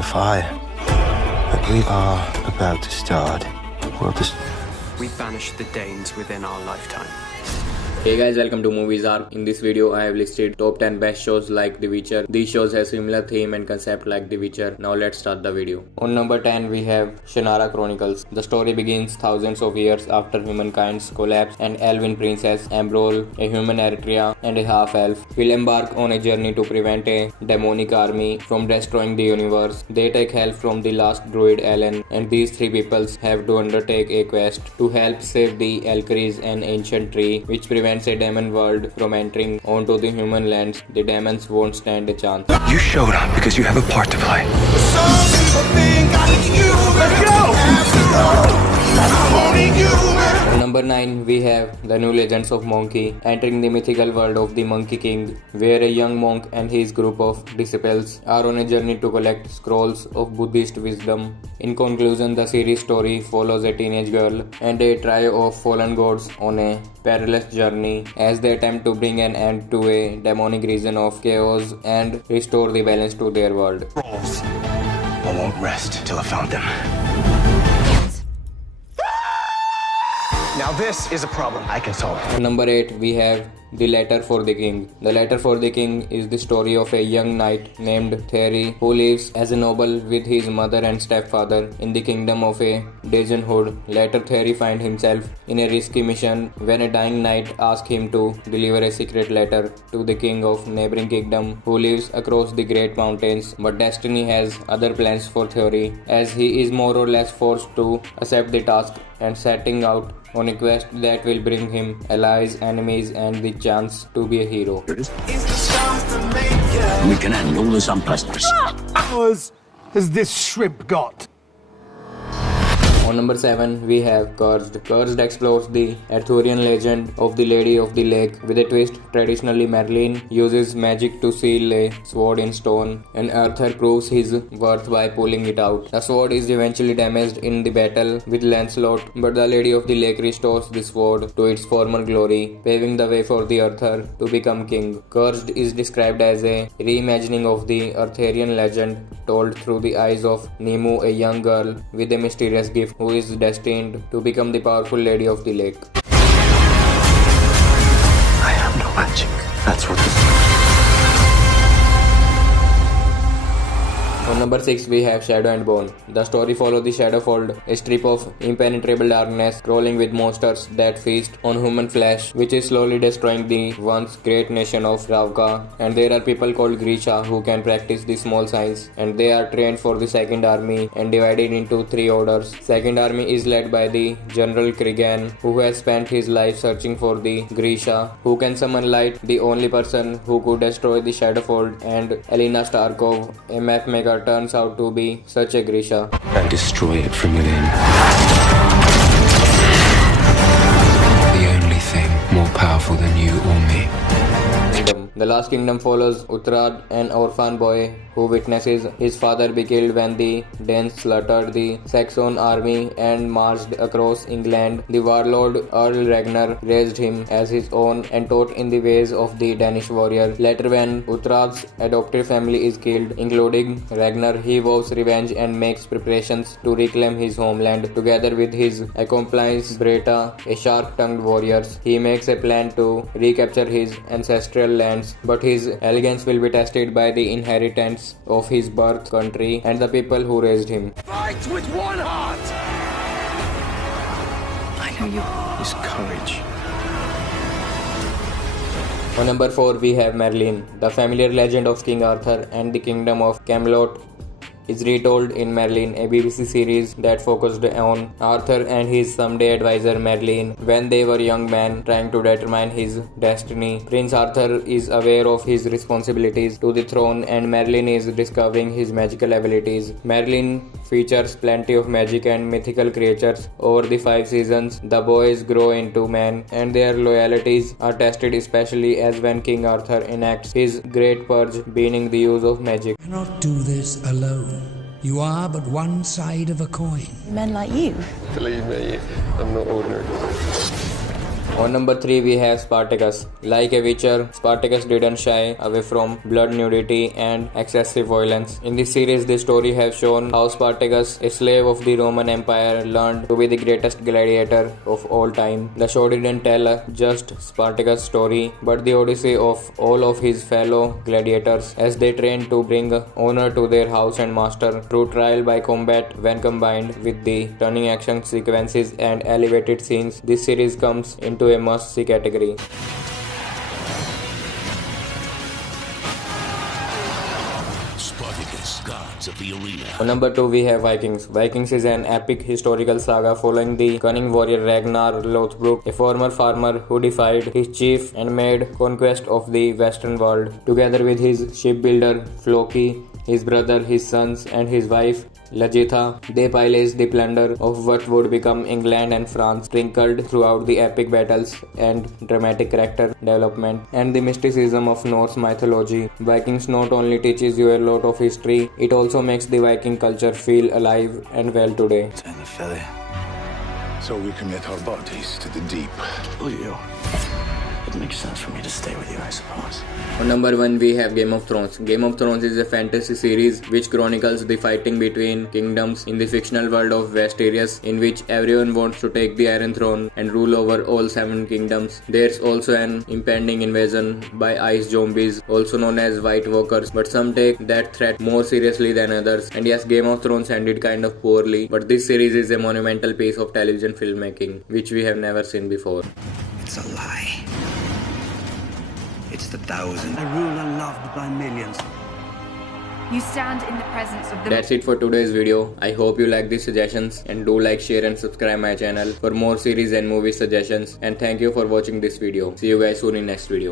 the fire. But we are about to start. We'll just... We banished the Danes within our lifetime. Hey guys, welcome to Movies Arc. In this video, I have listed top 10 best shows like The Witcher. These shows have similar theme and concept like The Witcher. Now let's start the video. On number 10, we have Shannara Chronicles. The story begins thousands of years after humankind's collapse and elven princess Ambrol, a human Eritrea and a half-elf, will embark on a journey to prevent a demonic army from destroying the universe. They take help from the last druid Ellen, and these three peoples have to undertake a quest to help save the Elkeris, an ancient tree which prevents a demon world from entering onto the human lands. The demons won't stand a chance. You showed up because you have a part to play. On number 9, we have The New Legends of Monkey, entering the mythical world of the Monkey King, where a young monk and his group of disciples are on a journey to collect scrolls of Buddhist wisdom. In conclusion, the series story follows a teenage girl and a trio of fallen gods on a perilous journey as they attempt to bring an end to a demonic region of chaos and restore the balance to their world. I won't rest till I found them. Now this is a problem I can solve. On number 8, we have The Letter for the King. The Letter for the King is the story of a young knight named Thierry who lives as a noble with his mother and stepfather in the kingdom of a Dagenhood. Later, Thierry finds himself in a risky mission when a dying knight asks him to deliver a secret letter to the king of neighboring kingdom who lives across the great mountains. But destiny has other plans for Thierry as he is more or less forced to accept the task and setting out on a quest that will bring him allies, enemies, and the chance to be a hero. We can end all this unpleasantness. Hours has this shrimp got? On number 7, we have Cursed. Cursed explores the Arthurian legend of the Lady of the Lake with a twist. Traditionally, Merlin uses magic to seal a sword in stone, and Arthur proves his worth by pulling it out. The sword is eventually damaged in the battle with Lancelot, but the Lady of the Lake restores the sword to its former glory, paving the way for the Arthur to become king. Cursed is described as a reimagining of the Arthurian legend told through the eyes of Nemu, a young girl with a mysterious gift who is destined to become the powerful Lady of the Lake. I have no magic. That's what this is. On number 6, we have Shadow and Bone. The story follows the Shadowfold, a strip of impenetrable darkness crawling with monsters that feast on human flesh, which is slowly destroying the once great nation of Ravka. And there are people called Grisha who can practice the small science, and they are trained for the Second Army and divided into 3 orders. Second Army is led by the General Krigan, who has spent his life searching for the Grisha, who can summon light, the only person who could destroy the Shadowfold, and Elena Starkov, a math maker, turns out to be such a Grisha. And destroy it from within. The only thing more powerful than you or me. The Last Kingdom follows Uhtred, an orphan boy who witnesses his father be killed when the Danes slaughtered the Saxon army and marched across England. The warlord Earl Ragnar raised him as his own and taught in the ways of the Danish warrior. Later, when Uhtred's adopted family is killed, including Ragnar, he vows revenge and makes preparations to reclaim his homeland. Together with his accomplice Breta, a sharp-tongued warrior, he makes a plan to recapture his ancestral lands, but his elegance will be tested by the inheritance of his birth country and the people who raised him. Fight with one heart! I know you. Is courage. On number 4, we have Merlin. The familiar legend of King Arthur and the Kingdom of Camelot is retold in Merlin, a BBC series that focused on Arthur and his someday advisor Merlin when they were young men trying to determine his destiny. Prince Arthur is aware of his responsibilities to the throne and Merlin is discovering his magical abilities. Merlin features plenty of magic and mythical creatures. Over the 5 seasons, the boys grow into men and their loyalties are tested, especially as when King Arthur enacts his great purge, banning the use of magic. You cannot do this alone. You are but one side of a coin. Men like you. Believe me, I'm not ordinary. On number 3 we have Spartacus. Like a Witcher, Spartacus didn't shy away from blood, nudity and excessive violence. In this series, the story has shown how Spartacus, a slave of the Roman Empire, learned to be the greatest gladiator of all time. The show didn't tell just Spartacus' story, but the odyssey of all of his fellow gladiators as they trained to bring honor to their house and master through trial by combat. When combined with the stunning action sequences and elevated scenes, this series comes into a must-see category. Spartacus, gods of the arena. On number 2 we have Vikings. Vikings is an epic historical saga following the cunning warrior Ragnar Lothbrok, a former farmer who defied his chief and made conquest of the western world. Together with his shipbuilder Floki, his brother, his sons and his wife Lajitha, they pillaged the plunder of what would become England and France, sprinkled throughout the epic battles and dramatic character development and the mysticism of Norse mythology. Vikings not only teaches you a lot of history, it also makes the Viking culture feel alive and well today. Turn the filly. So we commit our bodies to the deep. Will you? It makes sense for me to stay with you, I suppose. On number 1 we have Game of Thrones. Game of Thrones is a fantasy series which chronicles the fighting between kingdoms in the fictional world of Westeros, in which everyone wants to take the Iron Throne and rule over all 7 kingdoms. There's also an impending invasion by ice zombies, also known as White Walkers, but some take that threat more seriously than others. And yes, Game of Thrones ended kind of poorly, but this series is a monumental piece of television filmmaking which we have never seen before. It's a lie. It's the thousand. I rule unloved by millions. You stand in the presence of the... That's it for today's video. I hope you like these suggestions and do like, share and subscribe my channel for more series and movie suggestions, and thank you for watching this video. See you guys soon in next video.